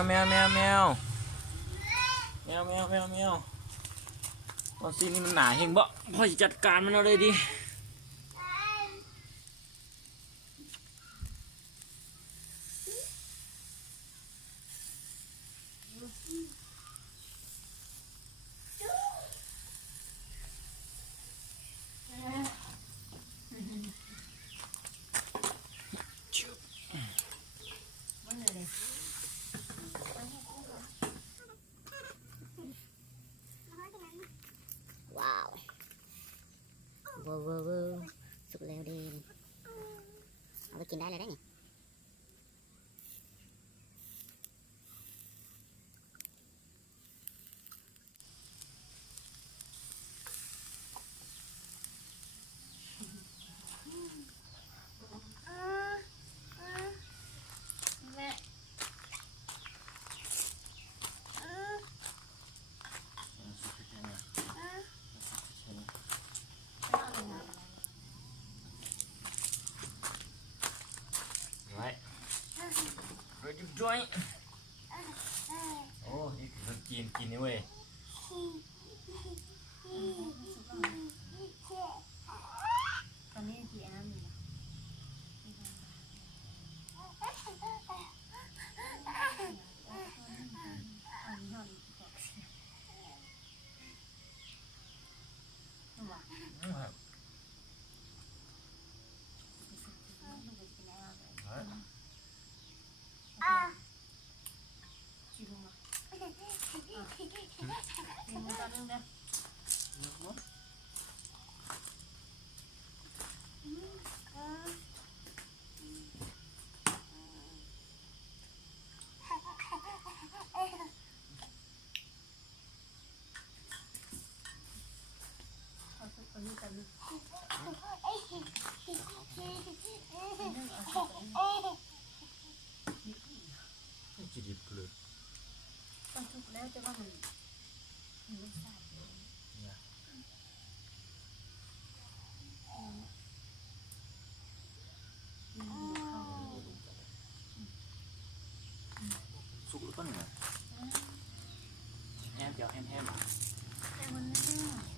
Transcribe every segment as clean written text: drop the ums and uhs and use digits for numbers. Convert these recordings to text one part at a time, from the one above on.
วแมวแมวแมวแมวแมวแมวแมวตอนซีนี่มันหนาเฮงบ่พอจะจัดการมันเอาเลยดิว้าวเวอร์เวอร์เวอร์สุกแล้วเด่นเอาไปกินได้เลยได้นี่จ้อยโอ้นี่คือกินนี่เว้ยตอนนี้กี่อันอยู่จีดิบเลย ต้องทุกแล้วจะว่ามันไม่ทราบเลยสุกหรือเปล่าเนี่ยแฮมเดี๋ยวแฮมแต่มันไม่ได้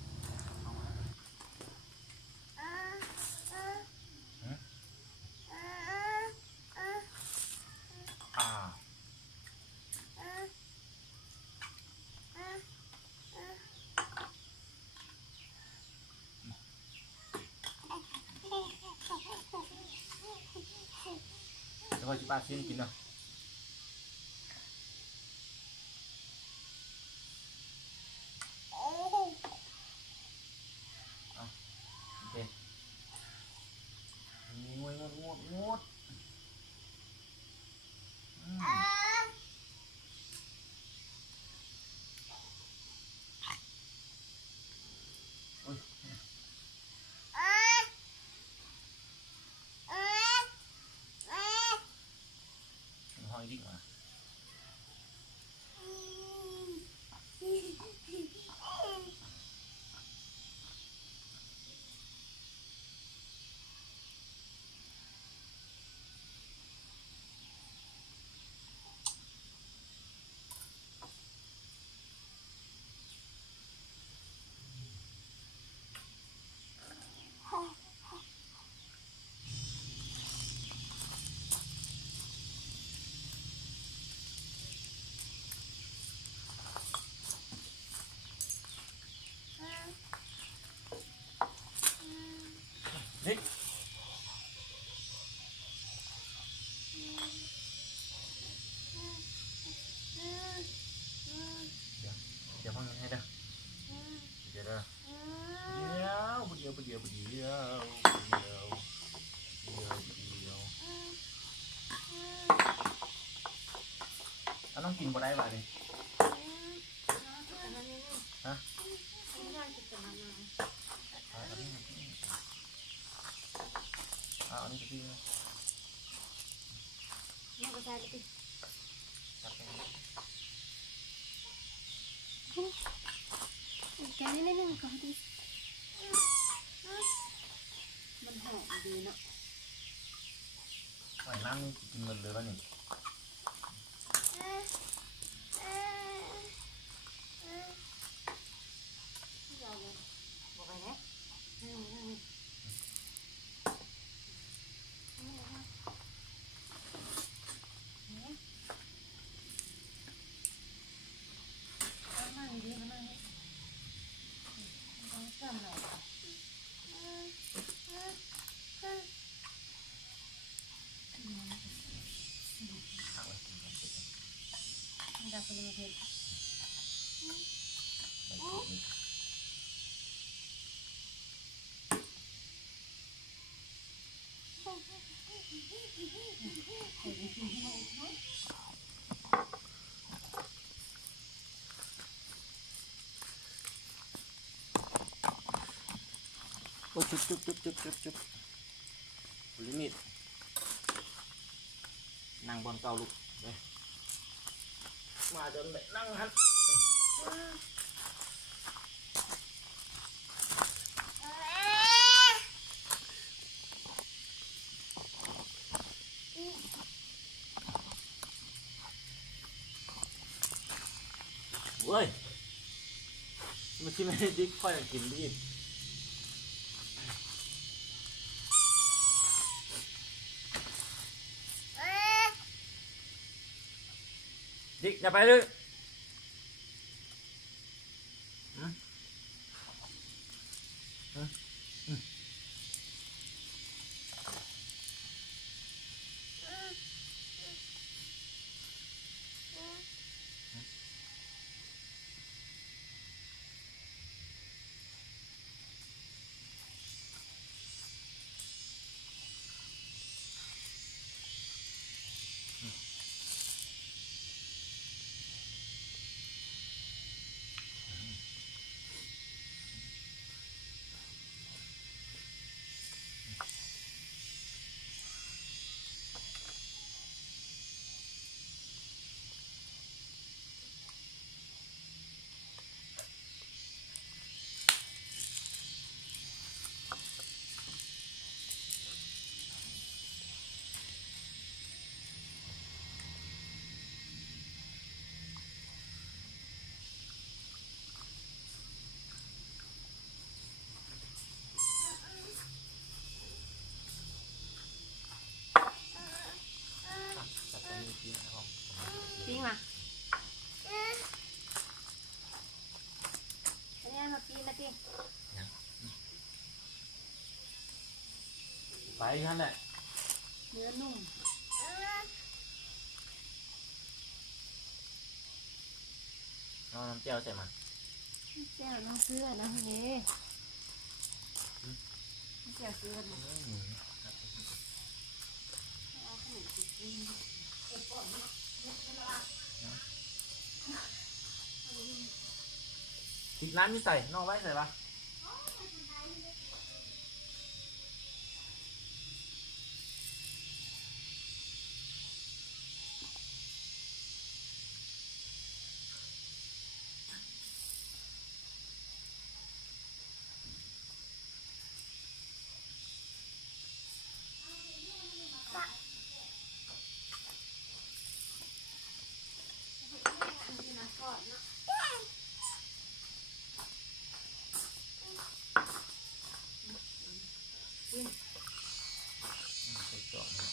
แล้วก็จะปาซีนกินเนาะงดห้อยดิ้งมาเฮ้ยเดี๋ยวฟังกันให้เด้อเดี๋ยวเดี๋ยวต้องกินบ่ได้ป่ะดิฮะอันนี้พี่นี่ก็ใช่เลยแกนี่นิดนึงก่อนดิมันหอมดีเนาะ หอยน้ำนี่กินหมดเลยป่ะนี่ จากคนละเพศ โอ้จุบลิมิตนั่งบนเก่าลูกเลยมาจนได้นั่งฮันเว้ยมันที่ไม่ได้ดิ๊กค่อยกินดิดิ๊กอย่าไปเลยปิ้งมาอันนี้มาปิ้งนะปิ้ง ไปท่านแหละ เนื้อนุ่ม เอาน้ำเจียวใส่มัน แก้วน้ำเสื้อนะนี่แก้วเสื้อมาเอาขนมจีน ติดน้ำไม่ใส่นอกไว้ใส่ปะใส่จอกเนี่ย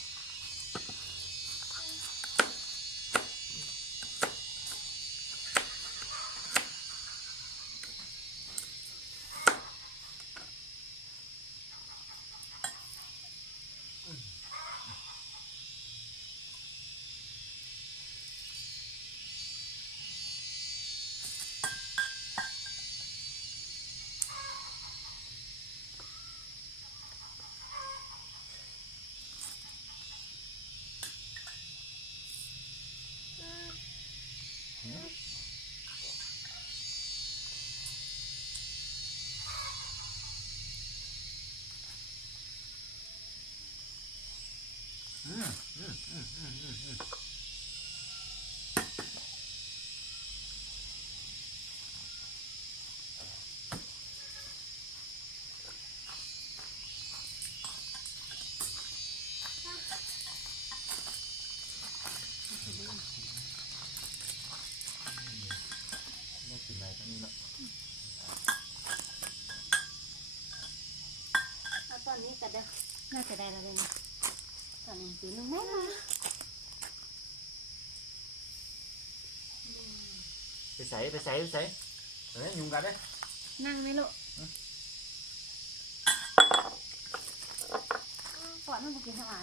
ไม่กินอะไรทั้งนี้เนาะ ตอนนี้ก็ได้น่าจะได้แล้วเลยนะตอนนี้คือนุ่มแม่มา ไปใส่เดี๋ยวยุงกัดเด้ นั่งไหมลูกปอดมันกินสมา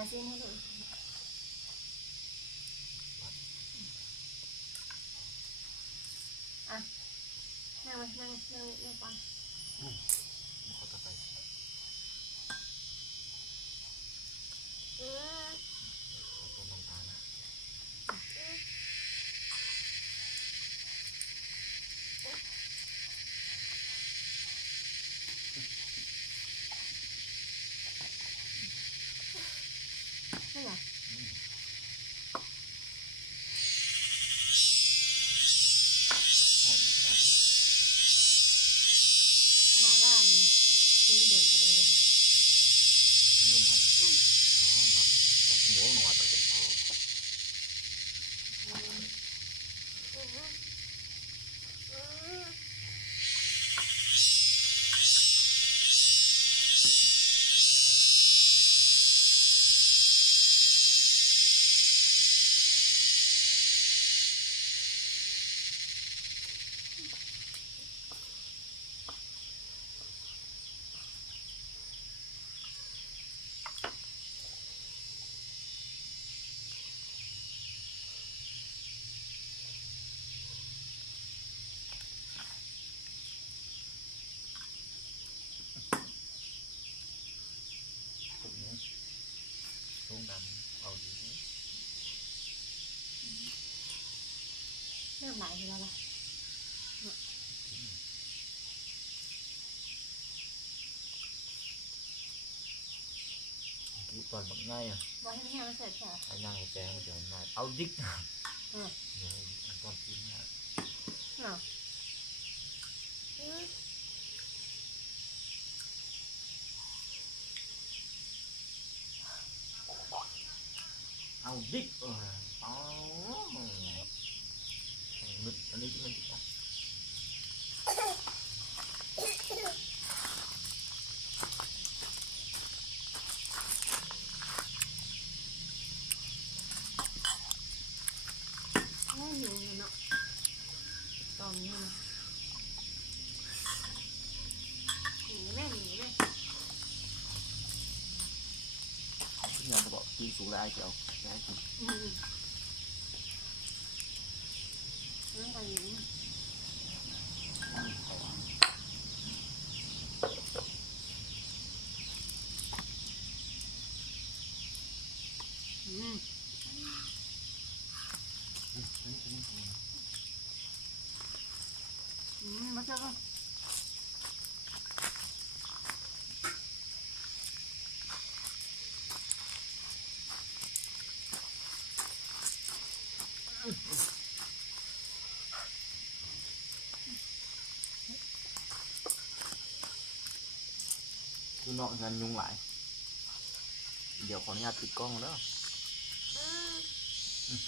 าซีนให้ดูอ่ะนั่งปัง เขาจะไป อืม ต้นลงตานะ นั่นเหรอ หอมขนาด ขนาดว่าทิ้งเดินไปเลย นุ่มครับอ๋อแบบกับหมูหนวดตัวเขา ส้มดำเอาดี เริ่มหลายแล้วล่ะ กี่ตอนแบบง่ายอ่ะ ว่าให้แม่มันเสร็จใช่ไหม ไอ้ย่างกับแกมันจะง่ายเอาดิ๊กเดี๋ยว อืม ตอนกินเนี่ย เนาะ เอาดิ๊กอ๋อมึดอันนี้ที่มันติดอ่ะ ไม่หิวเนาะตอนนี้นะหนีแม่ ที่งานจะบอกกินสูงแล้วไอ้เจ้าไอ้กิน นั่งไปอยู่นี่มาเจอกัน คือนอกงานยุงหลายเดี๋ยวขออนุญาตปิดกล้องแล้ว อืม